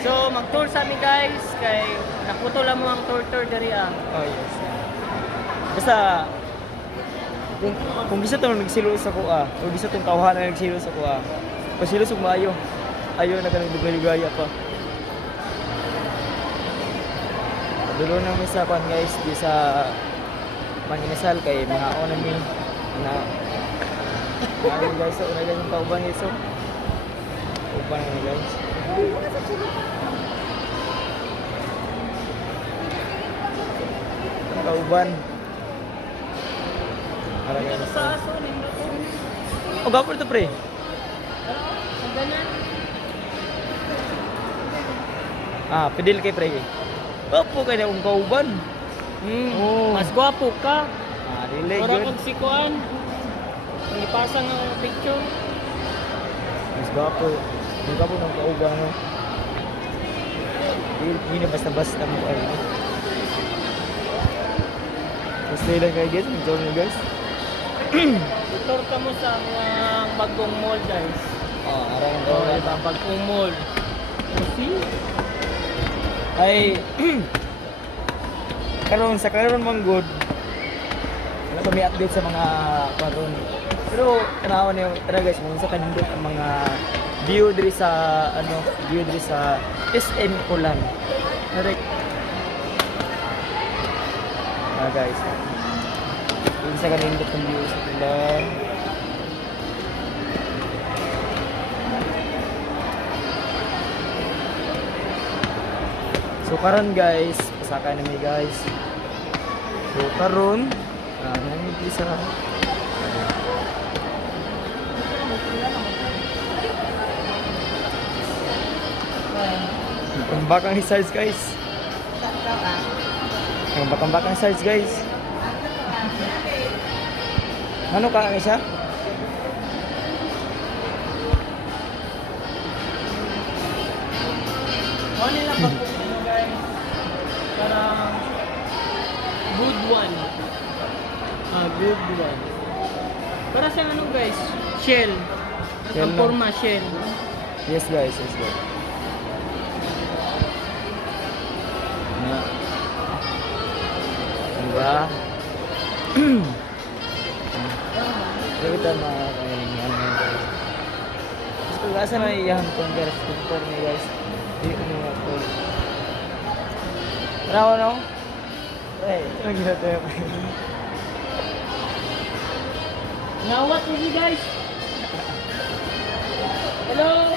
So mag-tour sa amin guys kay naputo lang mo ang tour diri ah. Oh yes. Basta kung bisa tong nagsilo sa ko o bisa tong tawhanan nagsilo sa ko pasilo sa maayo. Ayo na kanang dugay-dugaya pa. Dulo na mi sa pan guys di sa Manginasal kay mga ona mi na ano guys so una yung kauban iso. Uban na guys. Kauban. Dito sa aso nindot ko. O gapon to pre. Ang ganan. Pedil kay pre. Gapo kay na kung kauban. Oh. Mas gwapo ka. Dili Ora good. kag sikuan. Ang ipasa nga picture. Mas gapo. Ang gapo ng kauban no. Hindi na basta-basta mo ay. Gusto lang kayo guys, enjoy nyo guys. Tour ka mo sa bagong mall guys. Arang Oh, diba? Bagong mall. See? ay karon man good. Wala pa may update sa mga karon. Pero tanawan niyo tara guys, kung sa kanindot ang mga view diri sa SM Ulan. Direct. Guys. Yung sa kanindot ang view sa Ulan. So karon guys, pasakay na mi guys. So karon, nang isa na. Bakang size guys. Yung bakang size guys. Ano ka ang isa? Ano nila bagong mo guys? Parang good one. Good one. Para sa ano guys? Shell. Shell Ang na. forma shell. Yes guys, yes guys. Na. Diba? Pero kita mga kailangan ngayon guys. Gusto ko asa na iyahan kong guys. Tutor niya guys. Hindi ko mga po. Tarawa no? Eh, ito lang gina tayo. Nawat mo guys. Hello.